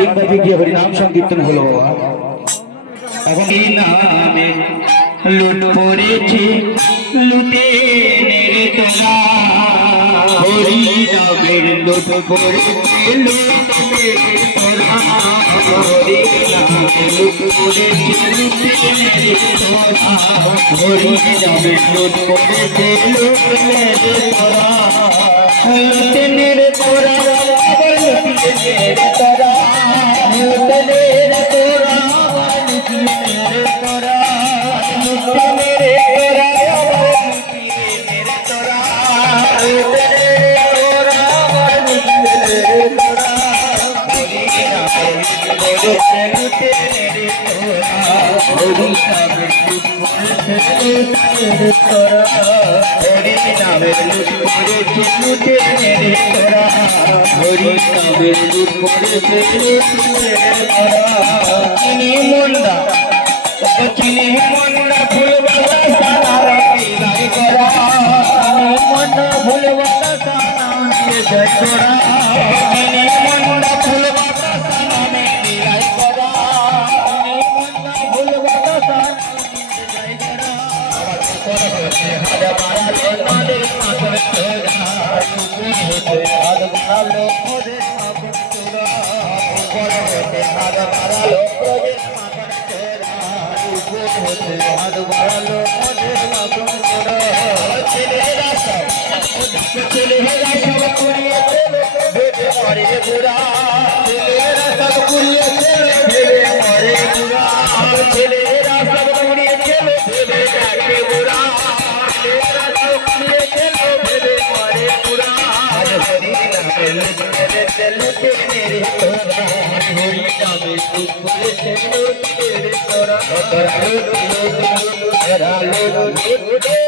দিকব্যাপী গিয়ে হরিনাম সংকীর্তন হলো। এখন এই নামে লুট পড়েছে লুটে নেড়ে তোরা, হরি নামের লুট পড়েছে লুটে তোরা, হরি নামে লুট পড়েছে লুটে নেড়ে তোরা, হরি নামে লুট পড়েছে লুটে নেড়ে তোরা, লুটে নেড়ে তোরা লুটে নেড়ে তোরা, লুটে নেড়ে তোরা লুটে নেড়ে তোরা, লুটে নেড়ে তোরা লুটে নেড়ে তোরা, লুটে নেড়ে তোরা লুটে নেড়ে তোরা, হরি নামে লুটে লুটে নেড়ে তোরা, হরি নামে লুটে তোরা, হরি নামে লুটে নেড়ে তোরা, হরি নামে লুটে তোরা। চিনি মুন্ডা চিনি মুন্ডা ফুলবালা সারা বিলাই করা, মুন্ডা ফুলবালা সারা জয় করা, চিনি মুন্ডা ফুলবালা সারা বিলাই করা, মুন্ডা ফুলবালা সারা জয় করা, হাত বাড়ালো নদের মাথা তোরা, হাত বাড়ালো ওদের মাথা তোরা, হাত বাড়ালো ওদের মাথা তোরা, হাত বাড়ালো ওদের মাথা তোরা, ছেলেরা সব কুড়িয়ে ভেবে মরে বুড়া, ছেলেরা সব কুড়িয়ে ভেবে মরে বুড়া, ছেলেরা সব কুড়িয়ে ভেবে যাকে বুড়া, ছেলেরা সব কুড়িয়ে ভেবে মরে বুড়া, হরি নামে লুটে লুটে মেরে তোরা, হরি নামে লুটে তোরা, তোরা লুটে